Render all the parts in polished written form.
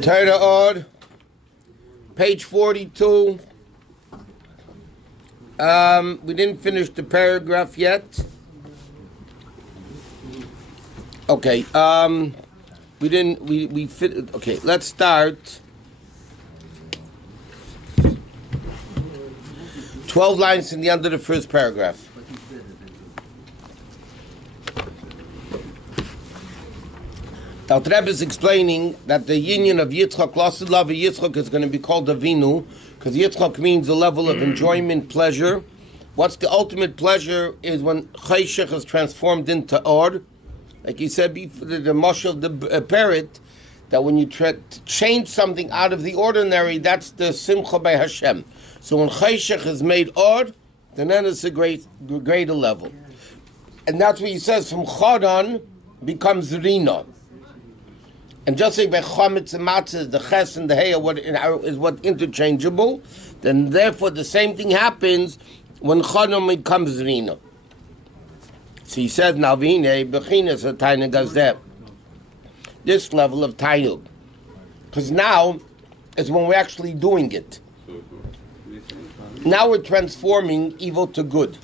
Torah Or, page 42. We didn't finish the paragraph yet. Okay. Okay, let's start. 12 lines in the end of the first paragraph. Now, the Rebbe is explaining that the union of Yitzchak, Lasted Love Yitzchak, is going to be called Avinu, because Yitzchak means a level of enjoyment, pleasure. What's the ultimate pleasure is when Chayshech is transformed into Or. Like you said before, the Moshe of the parrot, that when you try to change something out of the ordinary, that's the Simcha by Hashem. So when Chayshech is made Or, then it's a greater level. And that's what he says, from Chodon becomes Rina. And just like by Chometz and Matzah, the Ches and the Hey is what interchangeable, then therefore the same thing happens when Chodon becomes Rina. So he says, now Vine, Bechinas a Tainug Gazeh. This level of Tainug. Because now is when we're actually doing it. Now we're transforming evil to good.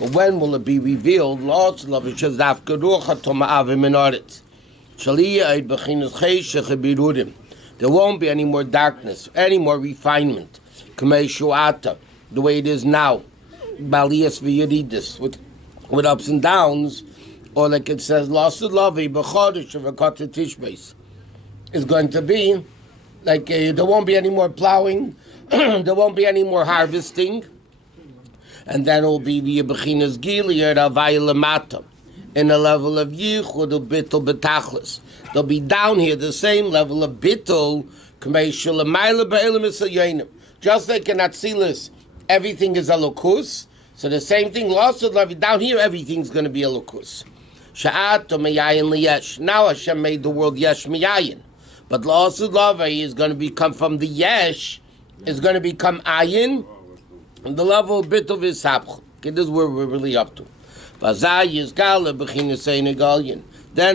But when will it be revealed? There won't be any more darkness, any more refinement. The way it is now. With ups and downs, or like it says, it's going to be like there won't be any more plowing, there won't be any more harvesting, and then it will be the Bechinas Gilead Avaylamata. In a level of yichud or bittul betachlis, they'll be down here the same level of bittul. Just like in Atzilus, everything is a lokus. So the same thing, down here everything's going to be a lokus. Now Hashem made the world yesh miyayin, but la'asud is going to become from the yesh, is going to become ayin, and the level of bittul v'sabch. Okay, this is where we're really up to. Then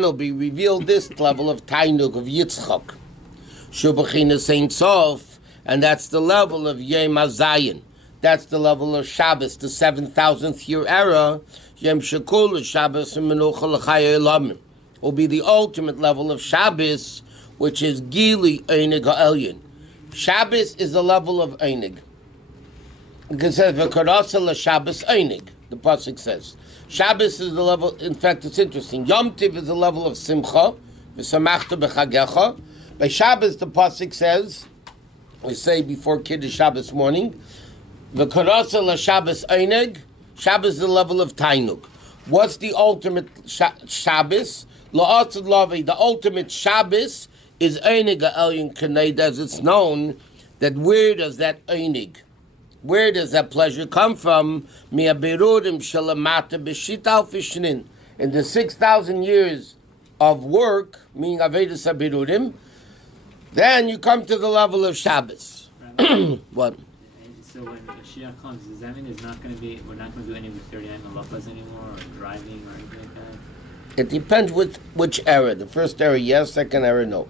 will be revealed this level of Tainug of Yitzchak. And that's the level of Yom HaZayin. That's the level of Shabbos, the 7,000th year era. Yom Shekul Shabbos Menucha L'Chayei Elamim will be the ultimate level of Shabbos, which is Gili Einig HaElyon. Shabbos is the level of Einig. It says V'karasa L'Shabbos Einig. The pasuk says. Shabbos is the level, in fact it's interesting, Yom Tiv is the level of Simcha, V'samachta b'chagecha. By Shabbos the pasuk says, we say before Kiddush Shabbos morning, V'karasa l'Shabbos Eineg, Shabbos is the level of Tainug. What's the ultimate Shabbos? La'atzad Lavi, the ultimate Shabbos is Eineg ha'elyon Kaneid, as it's known, that where does that Eineg, where does that pleasure come from? In the 6,000 years of work, meaning Avedus HaBirudim, then you come to the level of Shabbos. What? So when Mashiach comes, does that mean we're not going to do any with 39 malachas anymore, or driving, or anything like that? It depends with which era. The first era, yes. Second era, no.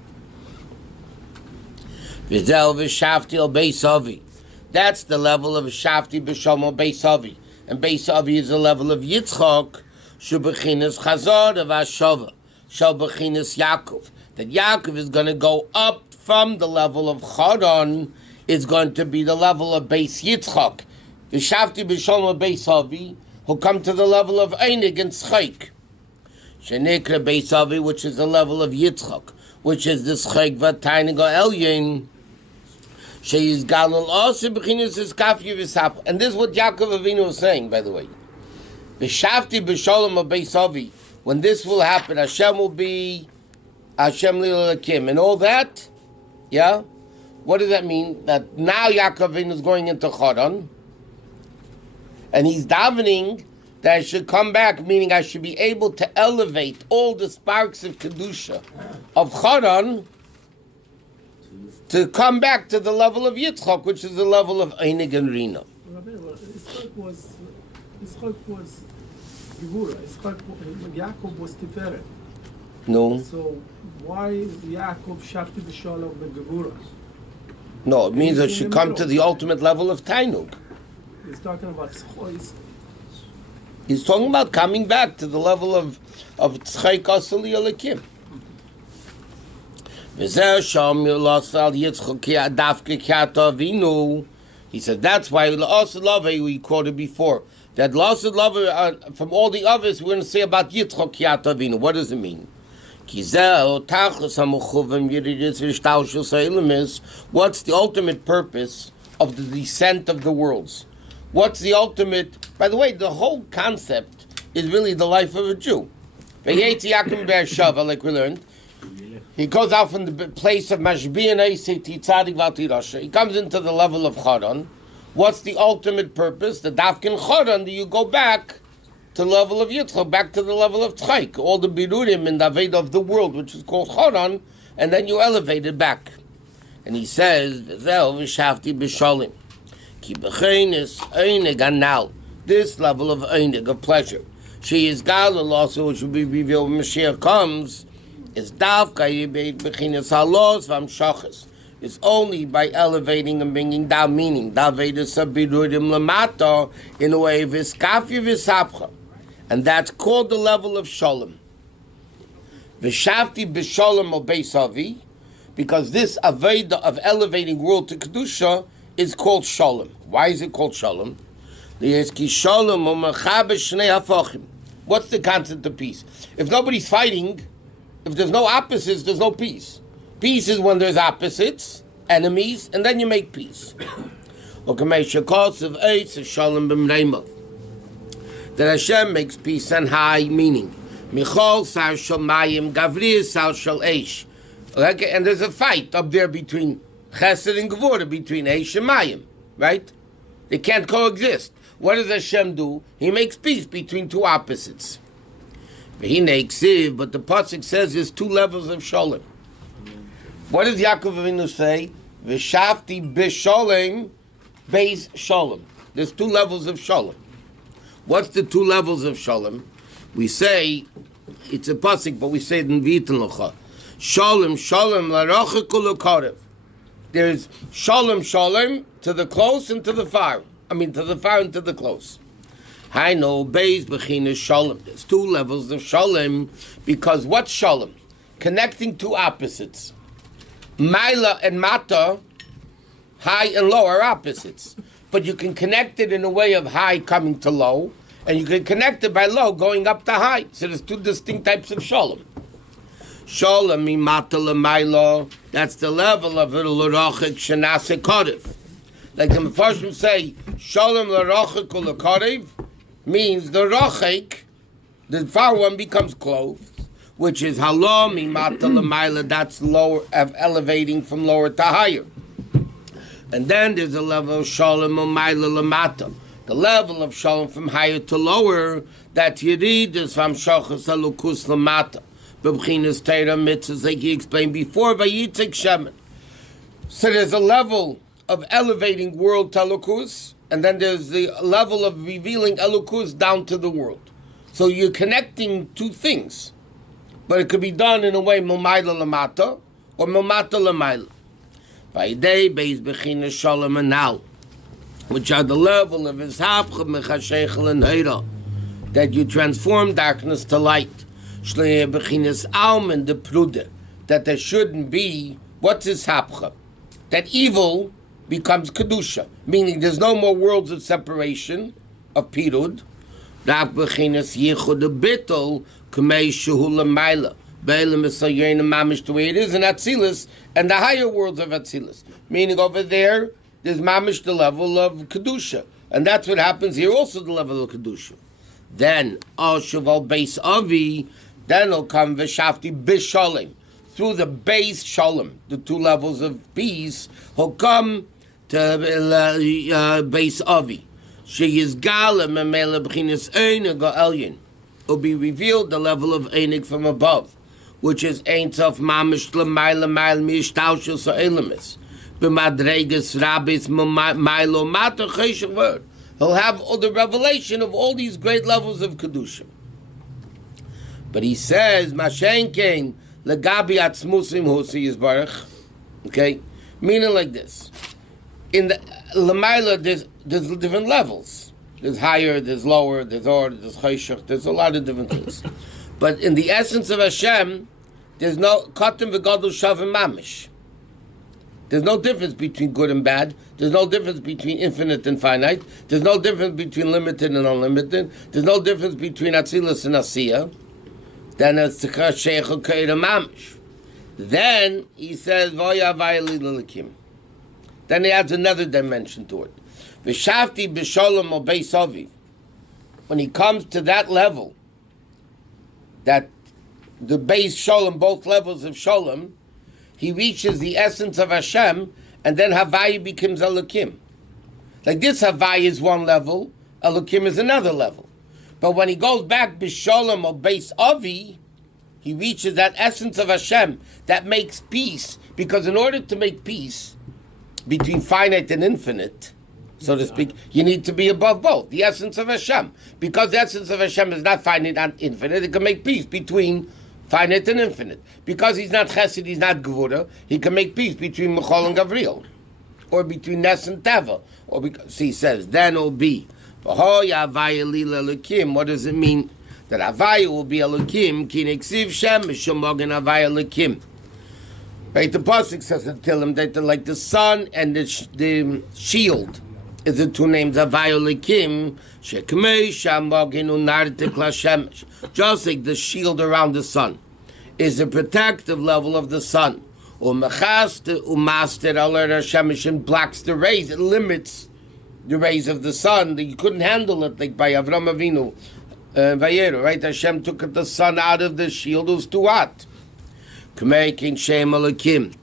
V'zel v'shavti al beis avi. That's the level of Shafti B'Shalom Beis Avi. And Beis Avi is the level of Yitzchak, Shubechinas Chazor of Ashova, Shubechinas Yaakov. That Yaakov is going to go up from the level of Chodon, is going to be the level of Beis Yitzchak. The Shafti B'Shalom Beis Avi, who come to the level of Einig and Tzchaik. Shenikra Beis Avi, which is the level of Yitzchak, which is the Tzchaik Vatainig Elyon. And this is what Yaakov Avinu was saying, by the way. When this will happen, Hashem will be Hashem Lilakim, and all that, yeah? What does that mean? That now Yaakov Avinu is going into Chodon, and he's davening that I should come back, meaning I should be able to elevate all the sparks of Kedusha of Chodon to come back to the level of Yitzchak, which is the level of Einig and Rina. Rabbi, Yitzchak was Gevura. Yaakov was Tiferet. No. So why Yaakov Shafti B'Shalom Begevuras? No, it means that should come to the ultimate level of Tainug. He's talking about Tzchois. He's talking about coming back to the level of Tzchai Kasali Alakim. He said that's why La'asad Lave we quoted before. That La'asad Lave from all the others we're going to say about Yitzchok Kiat Avinu. What does it mean? What's the ultimate purpose of the descent of the worlds? What's the ultimate... By the way, the whole concept is really the life of a Jew. Like we learned, he goes out from the place of Mashbiyan Eisei Tzadik Valtirasha. He comes into the level of Charan. What's the ultimate purpose? The Dafkin Charan, that you go back to the level of Yitzchak, back to the level of Tchaik, all the Birurim in the Aveda of the world, which is called Charan, and then you elevate it back. And he says, V'shafti b'shalim, ki b'cheinis einig anal, this level of einig, of pleasure. She is galal also, which will be revealed when Mashiach comes, is davka yibeit b'chinas halos v'amshachas. It's only by elevating and bringing down meaning. Davedas birurim lamata in a way v'skafi v'sapcha. And that's called the level of Shalom. V'shavti b'shalom o beisavi, because this Aveda of elevating world to Kedusha is called Shalom. Why is it called Shalom? What's the concept of peace? If nobody's fighting, if there's no opposites, there's no peace. Peace is when there's opposites, enemies, and then you make peace. That Hashem makes peace and high, meaning Michol Sar Shomayim Gavri Sar Shal Eish. And there's a fight up there between Chesed and Gevurah, between Eish and Mayim, right? They can't coexist. What does Hashem do? He makes peace between two opposites. But the pasuk says there's two levels of Shalom. What does Yaakov Avinu say? V'shafti b'shalom beis Shalom. There's two levels of Shalom. What's the two levels of Shalom? We say, it's a pasuk, but we say it in V'yitin Locha. Shalom, Shalom, l'rochek u'l'karev. There's Shalom, Shalom, to the close and to the far. To the far and to the close. Haino, beis, b'chinas, Shalom. There's two levels of Shalom, because what's Shalom? Connecting two opposites. Maila and Mata, high and low, are opposites. But you can connect it in a way of high coming to low, and you can connect it by low going up to high. So there's two distinct types of Shalom. Shalom mimata l'maylo, that's the level of l'rochek shenase korev. Like the Mefarshim say, Shalom l'rochek u'l'korev means the rochek, the far one becomes close, which is halom mimata l'maylo, that's lower, of elevating from lower to higher. And then there's a level of Shalom u'maylo l'mata, the level of Shalom from higher to lower, that Yirid is from Shachas Elukus l'mata. B'bchinas Torah mitzvahs, like he explained before, Vayitzek Shemen. So there's a level of elevating world to Elukus, and then there's the level of revealing Elukus down to the world. So you're connecting two things. But it could be done in a way, Mumayla Lamata, or Mumata Lamayla. Vayidei Beis B'chinas Shalom Anal, which are the level of Ishapcha Mechashechel and Heira, that you transform darkness to light. That there shouldn't be, what's his hapcha? That evil becomes kedusha, meaning there's no more worlds of separation, of pirud. The way it is in Atzilus, and the higher worlds of Atzilus. Meaning over there's mamish the level of kedusha. And that's what happens here, also the level of kedusha. Then, al shaval beis avi, then will come V'shafti b'shalom. Through the base shalom, the two levels of peace, he'll come to base avi. She is gala memela b'chinas einig elyon. Will be revealed the level of einig from above, which is ein sof mamish l'mayla mayl mishtaushus ha'elamis. B'madregas rabbis maylo mater cheshach word. He'll have all the revelation of all these great levels of kedusha. But he says, Mashenkein legabi atzmusim husi yisbarach. Okay? Meaning like this. In the Lamaila, there's different levels. There's higher, there's lower, there's or, there's chayshach, there's a lot of different things. But in the essence of Hashem, there's no katim v'gadol shavim mamish. There's no difference between good and bad. There's no difference between infinite and finite. There's no difference between limited and unlimited. There's no difference between atzilus and asiya. Then it's tzikha sheikh u'keira mamish. Then he says, Voya vayali lelikim. Then he adds another dimension to it. V'shavti b'sholem o beis aviv. When he comes to that level, that the base sholem, both levels of sholem, he reaches the essence of Hashem, and then Havaya becomes Elokim. Like this Havaya is one level, Elokim is another level. But when he goes back b'sholem or beis avi, he reaches that essence of Hashem that makes peace, because in order to make peace between finite and infinite, so to speak, you need to be above both, the essence of Hashem. Because the essence of Hashem is not finite and infinite, it can make peace between finite and infinite. Because he's not chesed, he's not gevura, he can make peace between Michal and Gavriel, or between Nes and Teva. Or because, see, he says, then it'll be, what does it mean? That Havaya will be Elokim, ki neksiv Shem, mishum mogen Havaya Elokim. Right, the Pasuk says to tell him that like the sun and the shield is the two names Havaya Elokim, shekmei Shem mogen unartik lashemesh. Just like the shield around the sun is the protective level of the sun. Umachast umaster aler Hashemesh, and blocks the rays, it limits the rays of the sun, that you couldn't handle it, like by Avram Avinu. Vayeru, right? Hashem took the sun out of the shield, it was too hot. K'meikin Shem Elokim.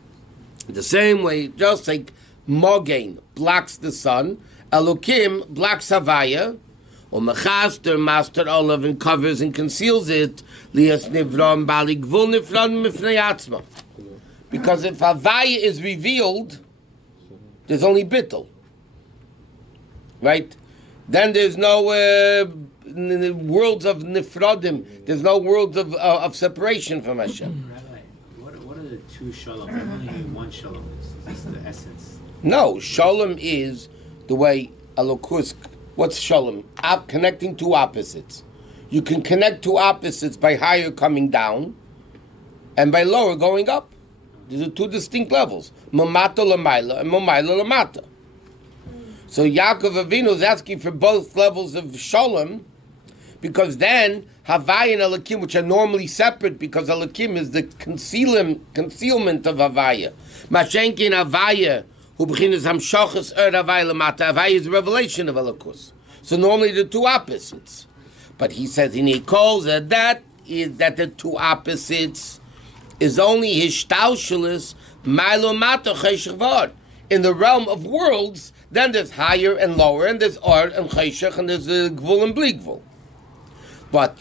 The same way, just like Mogen blocks the sun, Elokim blocks Havaya, or Mechaster, Master Olav, and covers and conceals it, Lias Nivram Bali Gvul Nifran Mifnei Atzma. Because if Havaya is revealed, there's only Bittul. Right? Then there's no worlds of nifradim. There's no worlds of separation from Hashem. Rabbi, what are the two shalom? I only hear one shalom. Is this the essence? No, shalom is the way Elokus. What's shalom? Connecting two opposites. You can connect two opposites by higher coming down, and by lower going up. These are two distinct levels: Mamata Lamaila and Mamaila Lamata. So Yaakov Avinu is asking for both levels of shalom, because then Havaya and Elokim, which are normally separate, because Elokim is the concealment of Havaya. Mashenkin Havaya, who b'chinas hamshachas Havaya lamata. Havaya is the revelation of Elokus. So normally the two opposites. But he says, and he calls it that the two opposites is only his shtaushelis ma'lo mata cheshach v'or. In the realm of worlds, then there's higher and lower, and there's Or and Cheshach, and there's Gvul and Bli Gvul. But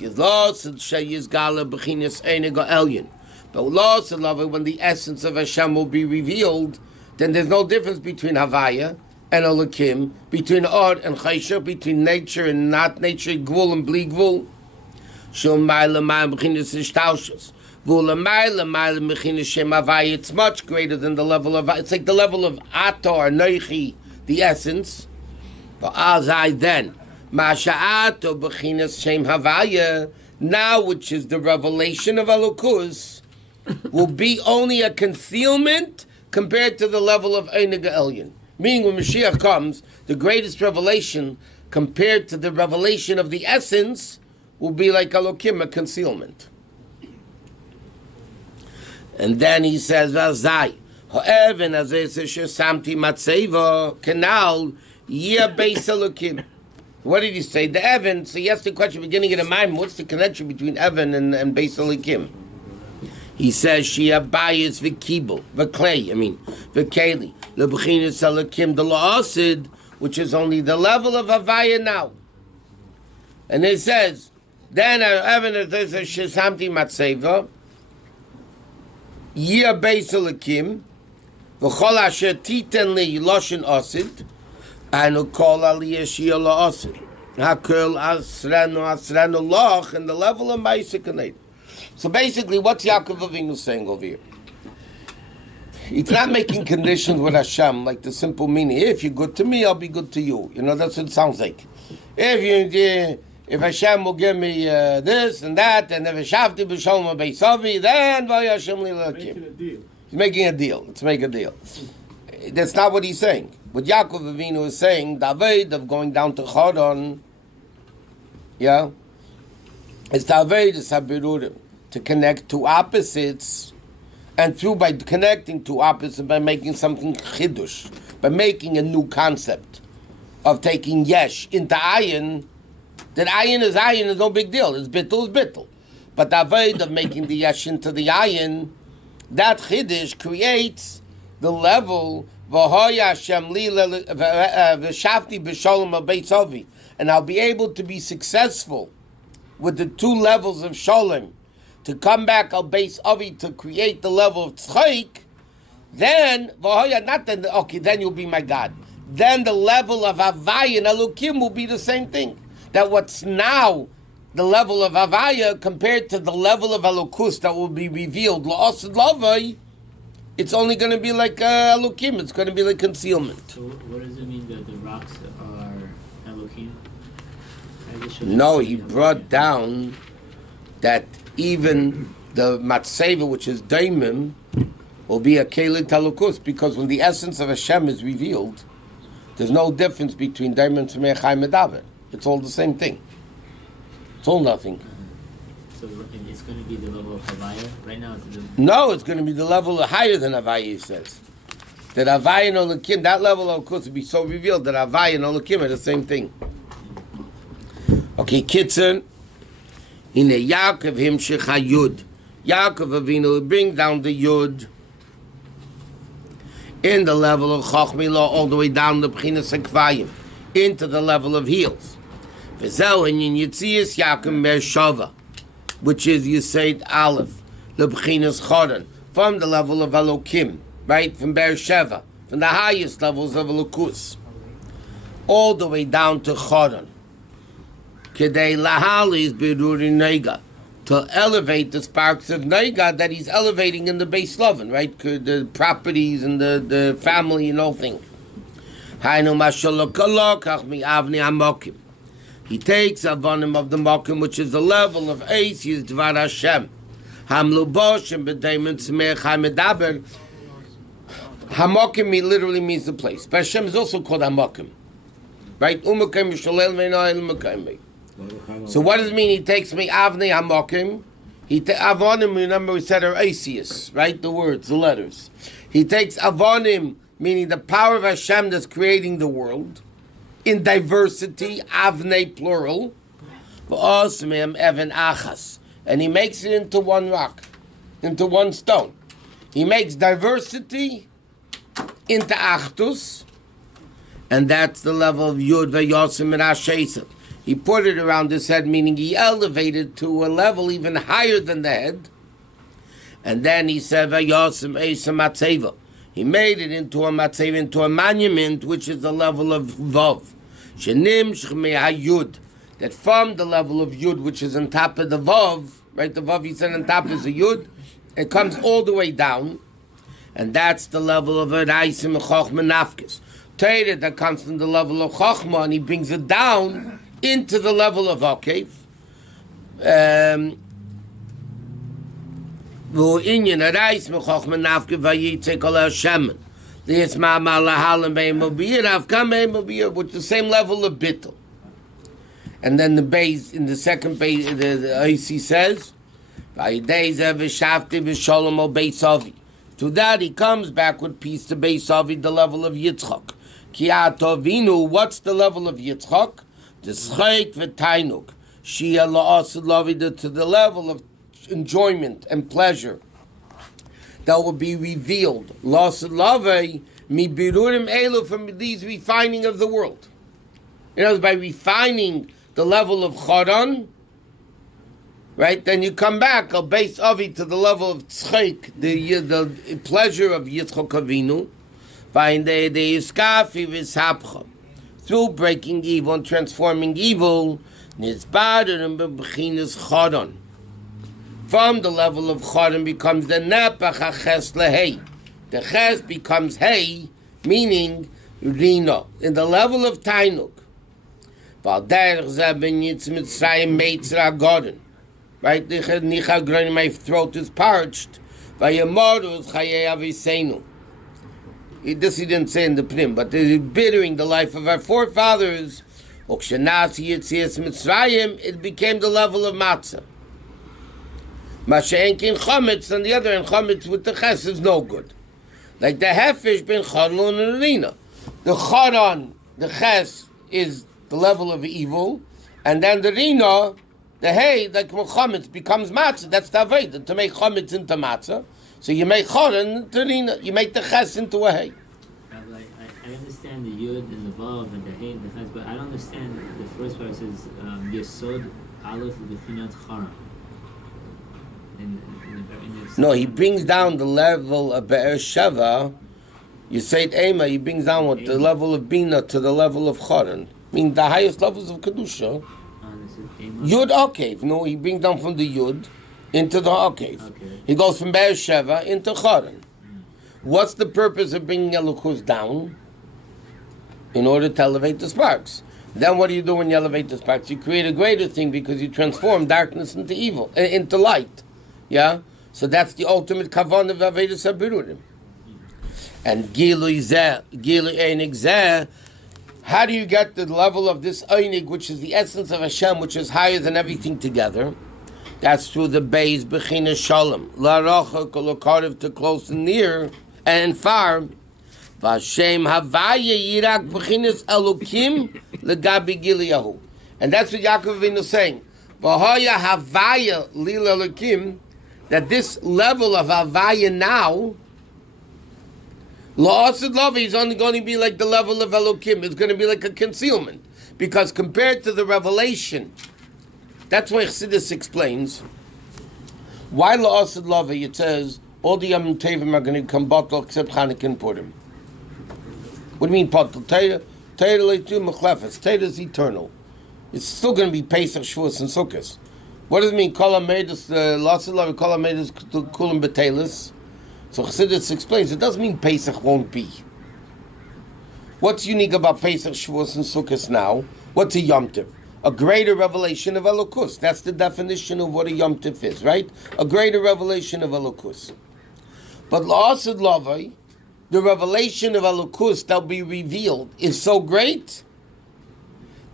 when the essence of Hashem will be revealed, then there's no difference between Havaya and Elokim, between Or and Cheshach, between nature and not nature, Gvul and Bli Gvul. It's much greater than the level of, it's like the level of Ator, Noichi, the essence. Then, Masha'ato b'chinas Shem Havaya, now which is the revelation of Elokus, will be only a concealment compared to the level of Einiga Elyon. Meaning when Mashiach comes, the greatest revelation compared to the revelation of the essence will be like Elokim, a concealment. And then he says, Vazai, Ho'even azeh samti matzeva canal yeh beis Elokim. What did he say? The Evan. So he asked the question beginning of the mind. What's the connection between Evan and beis Elokim? He says shia bayis v'kibul v'klei. V'keli lebchinas Elokim the la'asid, which is only the level of Havaya now. And it says then Evan azeh samti matzeva yeh beis Elokim. V'chol asher titen li loshin osid, anu kol aliyah shia la osid. Hakol asrenu loch, and the level of Ma'aseh Kaned. So basically, what's Yaakov Avinu saying over here? He's not making conditions with Hashem, like the simple meaning. If you're good to me, I'll be good to you. You know, that's what it sounds like. If Hashem will give me this and that, and if Shavti b'sholem b'eisavi, then Hashem li lakim. He's making a deal. Let's make a deal. That's not what he's saying. What Yaakov Avinu is saying, the Aved of going down to Chodon, yeah, it's the Aved, it's Habirurim, to connect two opposites, and through by connecting two opposites, by making something chidush, by making a new concept of taking yesh into ayin, that ayin is no big deal. It's bittul is bittul. But the Aved of making the yesh into the ayin, that chidush creates the level and I'll be able to be successful with the two levels of shalom to come back al base avi to create the level of tzchaik. Then then you'll be my God. Then the level of havaya and elukim will be the same thing. That what's now the level of havaya compared to the level of elukus that will be revealed la'asad lavai, it's only going to be like elukim. It's going to be like concealment. So what does it mean that the rocks are elukim? No, he brought down that even the matzeva, which is daimim, will be a kelit elukus, because when the essence of Hashem is revealed, there's no difference between daimim and tzmei medaber. It's all the same thing. It's all nothing. So it's going to be the level of Havaya? Right now it's No, it's going to be the level higher than Havaya, he says. That Havaya and Olukim, that level of course will be so revealed that Havaya and Olukim are the same thing. Okay, Kitzur, in a Yaakov Himshech HaYud, Yaakov Avinu will bring down the Yud in the level of Chochmah all the way down the B'chinas HaKvayim, into the level of heels. V'zeu in Yitzias Yaakov Mershava, which is Yisayt Aleph, the B'chinas Choron, from the level of Elokim, right, from Beersheva, from the highest levels of Elokus, all the way down to Choron. Kedei Lahalis Biruri Neiga, to elevate the sparks of Neiga that he's elevating in the base lovin, right, the properties and the family and all things. Hainu Mashalokalo Kach Mi Avni Hamokim. He takes Avonim of the Mokim, which is the level of Eis, is Dvar Hashem. Hamlu Bosh and B'daimen Tzmeich HaMedaber. Hamokim literally means the place. But Hashem is also called Hamokim. Right? Umakim Yishalel Ve'no'el Umakim. So what does it mean? He takes me Avnei Hamokim. Avonim, remember we said are Eisius, right? The words, the letters. He takes Avonim, meaning the power of Hashem that's creating the world, in diversity, Avnei plural, V'osmim Evan Achas, and he makes it into one rock, into one stone. He makes diversity into Achdus, and that's the level of Yud V'yosim and Ashesem. He put it around his head, meaning he elevated to a level even higher than the head, and then he said V'yosim Eisem Matzeva. He made it into a matzeva, into a monument, which is the level of Vav. Shenim Shchmei HaYud. That from the level of Yud, which is on top of the Vav, right, the Vav he said on top is a Yud, it comes all the way down, and that's the level of Eraisim Chochmah Nafkes. Torah that comes from the level of Chochmah, and he brings it down into the level of Akev. Which the same level of bittul. And then the base, in the second base, the IC says, to that he comes back with peace to Beisavi, the level of Yitzchak. What's the level of Yitzchak? The Tzchaik v'tainuk. Shia la'asad lavida, to the level of enjoyment and pleasure that will be revealed. La'asad lavei mi birurim elu, from these refining of the world. You know, by refining the level of Choron, right? Then you come back al base avi to the level of tzchaik, the pleasure of Yitzchak Avinu. Find the iskafi v'shapcha, through breaking evil and transforming evil. Nizbader and b'chinas Choron, from the level of Chorim becomes the Nepach HaChes Lehei. The Ches becomes Hey, meaning Rino, in the level of Tainuk. Right? My throat is parched. This he didn't say in the Pnim, but they're bittering the life of our forefathers. It became the level of matzah. Masha'enkin chometz, on the other hand, chometz with the ches is no good. Like the hefish ben chodlon and arena. The chodon, the ches, is the level of evil, and then the rina, the hay, like chometz becomes matzah. That's the avodah, to make chometz into matzah. So you make chodon into rina, you make the ches into a hay. I understand the yud and the vav and the hey and the ches, but I don't understand the first part. It says yesod aleph b'chinat chara. No, he brings down the level of Be'er Sheva. You say it Ema, he brings down what the level of Bina to the level of Choron. I mean, the highest levels of Kedusha. Yud Akev. No, he brings down from the Yud into the Akev. Okay. He goes from Be'er Sheva into Choron. What's the purpose of bringing Elokus down? In order to elevate the sparks. Then what do you do when you elevate the sparks? You create a greater thing because you transform darkness into evil, into light. Yeah? So that's the ultimate kavan of Avedus HaBirurim. And Gilui Einig Zeh, how do you get the level of this Einig, which is the essence of Hashem, which is higher than everything together? That's through the Beis Bechina Shalom. La Rocha Kolokarev, to close and near and far. Vashem Havaya Yirak Bechinas Elokim Legabi Giliyahu. And that's what Yaakov Avinu is saying. Vahaya Havaya Lil Elokim, that this level of Havaya now, La'asid Lavi is only going to be like the level of Elokim. It's going to be like a concealment. Because compared to the revelation, that's why Chassidus explains why La'asid Lavi, it says, all the Yom Tevim are going to become bottle except Chanukah and Purim. What do you mean bottle? Torah Leitu Mechlefes. Torah is eternal. It's still going to be Pesach, Shavuos, and Sukkot. What does it mean? Kol HaMeidos, La'asid Lavi, Kol HaMeidos Kulam B'Teilis. So Chassidus explains, it doesn't mean Pesach won't be. What's unique about Pesach, Shavuos, and Sukkot now? What's a Yom Tov? A greater revelation of Elokus. That's the definition of what a Yom Tov is, right? A greater revelation of Elokus. But La'asid Lavi, the revelation of Elokus that will be revealed is so great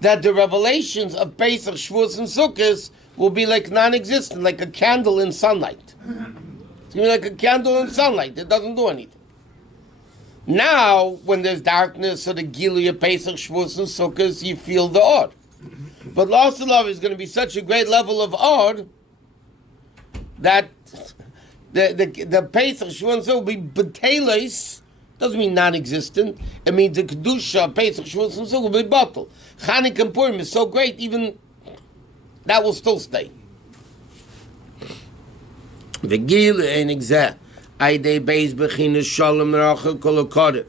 that the revelations of Pesach, Shavuos, and Sukkot will be like non-existent, like a candle in sunlight. It's going to be like a candle in sunlight. It doesn't do anything. Now, when there's darkness or the Gilui of Pesach, Shavuos, and Sukkot, you feel the Or. But La'asid Lavi is going to be such a great level of Or that the Pesach, Shavuos, and Sukkot will be B'Teilis. Doesn't mean non-existent. It means the Kedusha, Pesach, Shavuos, and Sukkot will be bottled. Chanukah and Purim is so great, even that will still stay. V'gil ein exeh, aydei beis b'chinas shalom rachel kolokarev.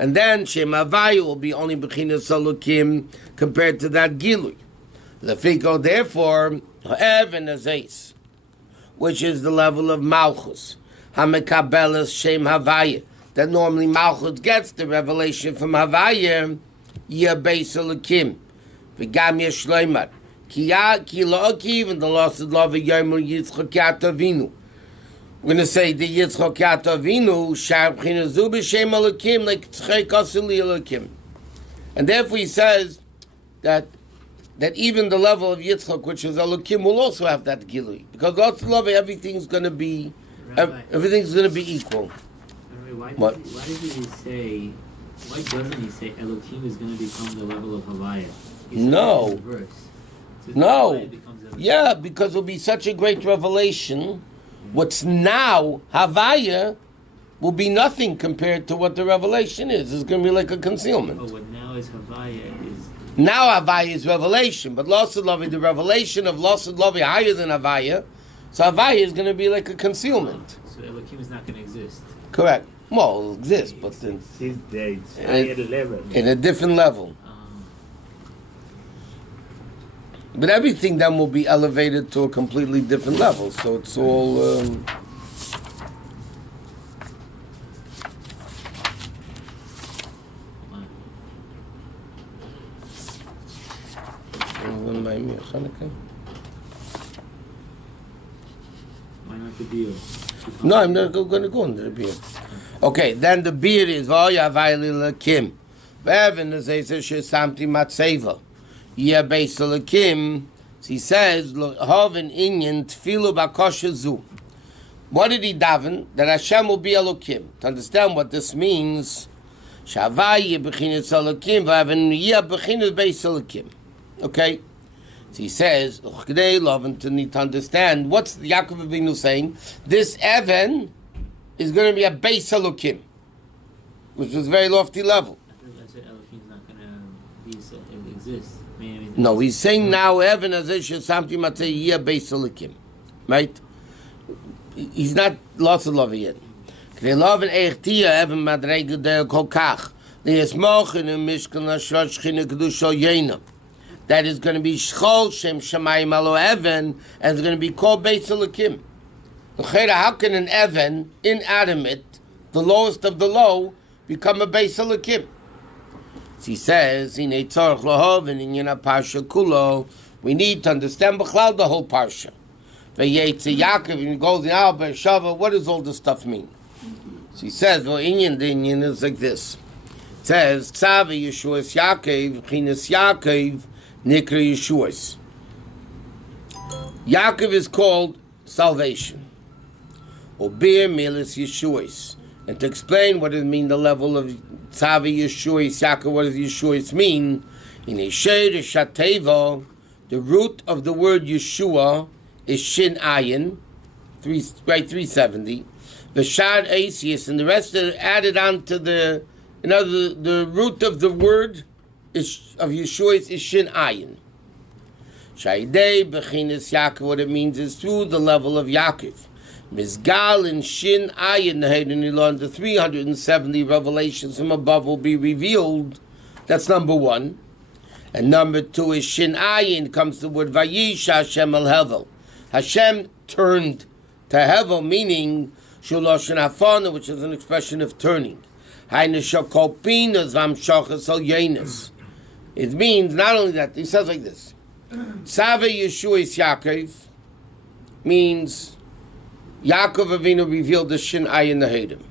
And then Shem Havaya will be only b'chinas Elokim compared to that Gilui. Lefiko, therefore, Ha'ev Azeis, which is the level of Malchus, Hamekabelas Shem Havaya, that normally Malchus gets the revelation from Havaya, Yeh Beis Elokim, V'gam Yesh Shloimar, Ki La'akiv, and the La'asid Lavi Yomur Yitzchak Avinu. We're going to say the Yitzchak Avinu, Shar B'china Zu B'Shem Elokim, like Tzchek Asili Elokim. And therefore he says that even the level of Yitzchak, which is Elokim, will also have that Gilui. Because La'asid Lavi, everything's going to be equal. Why doesn't he say Elokim is going to become the level of Havaya? No. No. Yeah, because it'll be such a great revelation. What's now Havaya will be nothing compared to what the revelation is. It's going to be like a concealment. Oh, what now is Havaya is... Now Havaya is revelation, but La'asid Lavi, the revelation of La'asid Lavi higher than Havaya, so Havaya is going to be like a concealment. So Elokim is not going to exist. Correct. Well, it'll exist, but then in a different level. But everything then will be elevated to a completely different level. So it's all... Why not the beer? No, I'm not going to go into the beer. Okay, then the beer is Vaya Vailila Kim. Bevan is a Samti Matseva. Yeah, Basel Kim. He says, Hoven Inyan Tfilu Bakosha Zu. What did he daven? That Hashem will be Elokim. To understand what this means, Shavai Bechinus Elokim, Vaven Yeh Bechinus Basel Kim. Okay? So he says, to need to understand what's Yaakov Avinu saying. This Evan is going to be a Beis Elokim, which is a very lofty level. I said Elohim's not going to be so exist. No, he's saying now Evan as something Matei Beis Elokim, right? He's not lost of love yet. They love and Eichtia Evan Madrege de Kokach. They is Mochen and Mishkan Ashrat Shchina Kedusha Yena. That is going to be Shchol Shem Shemayim Alo Evan, and it's going to be called Beis Elokim. How can an Evan, inanimate, the lowest of the low, become a Beis Elokim? So he says, in a Tzorch Lahov and in Yena Parsha Kulo, we need to understand B'chlal the whole Parsha. Vayetze Yaakov, and he goes in Al Be'eshava, what does all this stuff mean? So he says, well, Inyan, the Inyan is like this. It says, Tzava Yeshuas Yaakov, Chinas Yaakov, Nikra Yeshuas. Yaakov is called salvation. Or Bir Milas Yeshuas. And to explain what it means, the level of Tzava Yeshuas, Yaakov, what does Yeshuas mean? In a Shed Shateva, the root of the word Yeshua is Shin Ayin, 370. The Shad Asius, and the rest are added on to the, the root of the word of Yeshua is Shin Ayin. Shaidei Bechinas Yaakov, what it means is through the level of Yaakov. Mizgal and Shin Ayin, the 370 revelations from above will be revealed. That's number one. And number two is Shin Ayin, comes the word Vayish Hashem al Hevel. Hashem turned to Hevel, meaning Shuloshin Hafana, which is an expression of turning. It means not only that, he says like this. Tzava Yeshuas Yaakov means Yaakov Avinu revealed the Shin Ayin Nehedim.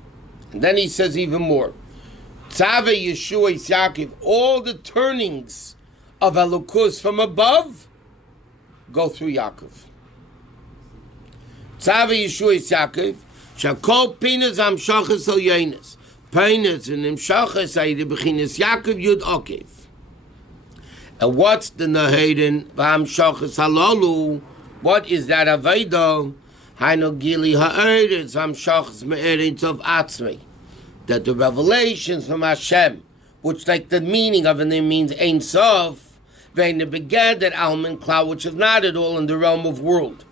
And then he says even more. Tzava Yeshuas Yaakov, all the turnings of Elokus from above go through Yaakov. Tzava Yeshuas Yaakov, Shakol Pinas Amshachas Al Yenis. Pinas and Imshachas Ayde Bechinas Yaakov Yud Okev. And what's the Nehedim V'Amshachas Halalu? What is that Aveda? Hainu Gili Ha'eretz V'Amshachas Me'eretz of Atzmei. That the revelations from Hashem, which like the meaning of the name means Ein Sof, Vein the began that Alman Cloud, which is not at all in the realm of world.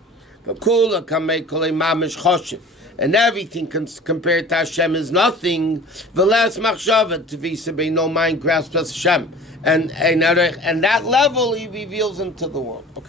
V'Kula Kamei Kolei Mamish Choshev. And everything compared to Hashem is nothing. V'les Machshava Tvisa Bei no mind grasps Hashem. And that level he reveals into the world. Okay.